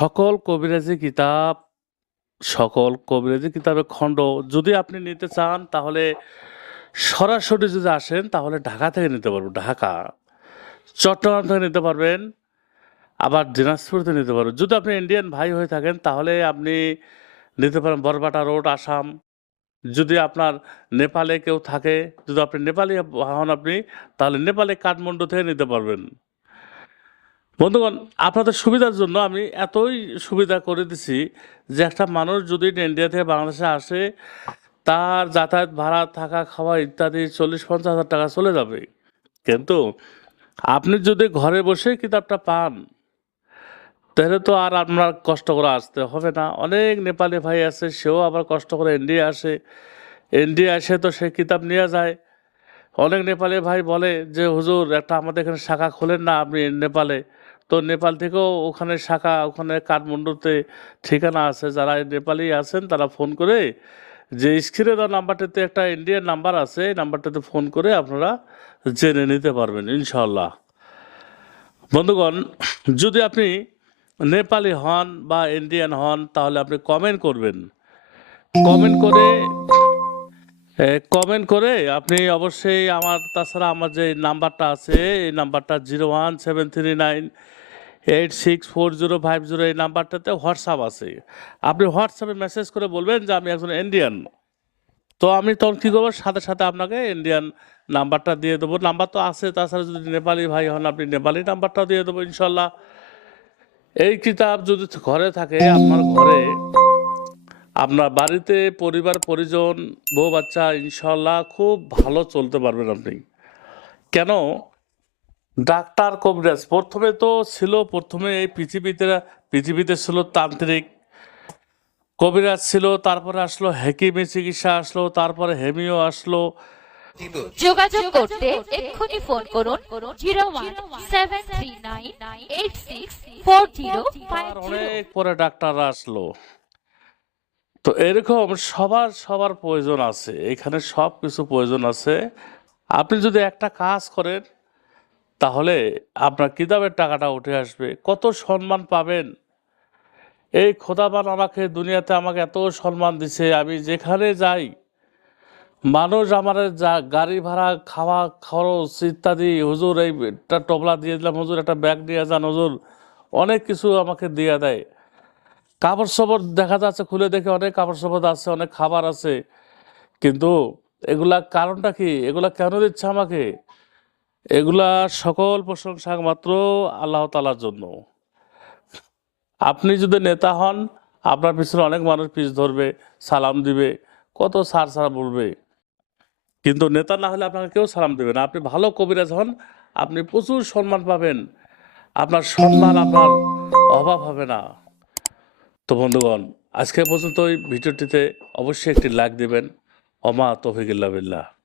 সকল কবিরাজি কিতাব, সকল কবিরাজি কিতাবের খণ্ড যদি আপনি নিতে চান তাহলে সরাসরি যদি আসেন তাহলে ঢাকা থেকে নিতে পারবেন। ঢাকা। চট্টগ্রাম থেকে নিতে পারবেন। আবার দিনাজপুর থেকে নিতে পারবেন। যদি আপনি ইন্ডিয়ান ভাই হয়ে থাকেন তাহলে আপনি নিতে পারেন বরবাটা রোড, আসাম। যদি আপনার নেপালে কেউ থাকে, যদি আপনি নেপালি হন আপনি তাহলে নেপালে কাঠমান্ডু থেকে নিতে পারবেন। বন্ধুগণ আপনাদের সুবিধার জন্য আমি এতই সুবিধা করে দিছি যে একটা মানুষ যদি ইন্ডিয়া থেকে বাংলাদেশে আসে তার যাতায়াত ভাড়া, থাকা, খাওয়া ইত্যাদি ৪০-৫০ হাজার টাকা চলে যাবে। কিন্তু আপনি যদি ঘরে বসে কিতাবটা পান তাহলে তো আর আপনার কষ্ট করে আসতে হবে না। অনেক নেপালি ভাই আছে সেও আবার কষ্ট করে ইন্ডিয়া আসে। ইন্ডিয়া এসে তো সে কিতাব নিয়ে যায়। অনেক নেপালি ভাই বলে যে, "হুজুর একটা আমাদের এখানে শাখা খোলেন না আপনি নেপালে।" তো নেপাল থেকেও ওখানে শাখা, ওখানে কাঠমান্ডুতে ঠিকানা আছে। যারা নেপালি আছেন তারা ফোন করে যে স্ক্রিনে দেওয়া নাম্বারটাতে একটা ইন্ডিয়ান নাম্বার আছে। এই নাম্বারটাতে ফোন করে আপনারা জেনে নিতে পারবেন ইনশাল্লাহ বন্ধুগণ, যদি আপনি নেপালি হন বা ইন্ডিয়ান হন, তাহলে আপনি কমেন্ট করবেন। কমেন্ট করে কমেন্ট করে আপনি অবশ্যই আমার, তাছাড়া আমার যে নাম্বারটা আছে, এই নাম্বারটা 01739864050 এই নাম্বারটাতে হোয়াটসঅ্যাপ আছে। আপনি হোয়াটসঅ্যাপে মেসেজ করে বলবেন যে আমি একজন ইন্ডিয়ান। তো আমি তখন কী করব সাথে, সাথে আপনাকে ইন্ডিয়ান নাম্বারটা দিয়ে দেবো। নাম্বার তো আছে তাছাড়া যদি নেপালি ভাই হন আপনি নেপালি নাম্বারটাও দিয়ে দেবো ইনশাল্লাহ এই কিতাব যদি ঘরে থাকে আপনার ঘরে আপনার বাড়িতে পরিবার পরিজন, বউ বাচ্চা ইনশাল্লাহ খুব ভালো চলতে পারবেন আপনি। কেন? ডাক্তার কবিরাজ প্রথমে তো ছিল প্রথমে এই পৃথিবীতে পৃথিবীতে ছিল তান্ত্রিক। কবিরাজ ছিল, তারপরে আসলো হেকিমি চিকিৎসা আসলো, তারপরে হেমিও আসলো। যোগাযোগ করতে এক্ষুনি ফোন করুন zero one seven three nine eight six four zero আর অনেক পরে ডাক্তাররা আসলো। তো এরকম সবার, সবার প্রয়োজন আছে। এখানে সব কিছু প্রয়োজন আছে। আপনি যদি একটা কাজ করেন তাহলে আপনার কিতাবের টাকাটা উঠে আসবে। কত সম্মান পাবেন। এই খোদাবান আমাকে দুনিয়াতে আমাকে এত সম্মান দিছে আমি যেখানে যাই মানুষ আমারে যা গাড়ি ভাড়া, খাওয়া খরচ ইত্যাদি হুজুর এইটা টবলা দিয়ে দিলাম, হুজুর একটা ব্যাগ নিয়ে যান হুজুর। অনেক কিছু আমাকে দিয়ে দেয়। কাপড়-চোপড় দেখা যাচ্ছে খুলে দেখে অনেক কাপড়-চোপড় আছে, অনেক খাবার আছে। কিন্তু এগুলা কারণটা কি? এগুলা কেন দিচ্ছে আমাকে? এগুলা সকল প্রশংসা একমাত্র আল্লাহ তাআলার জন্য। আপনি যদি নেতা হন আপনার পিছনে অনেক মানুষ পিছ ধরবে, সালাম দিবে, কত সার স্যার বলবে। কিন্তু নেতা না হলে আপনাকে কেউ সালাম দেবে না। আপনি ভালো কবিরাজ হন, আপনি প্রচুর সম্মান পাবেন। আপনার সম্মান আপনার অভাব হবে না। তো বন্ধুগণ আজকে পর্যন্ত ওই ভিডিওটিতে অবশ্যই একটি লাইক দিবেন। অমা তৌফিক বিল্লাহ।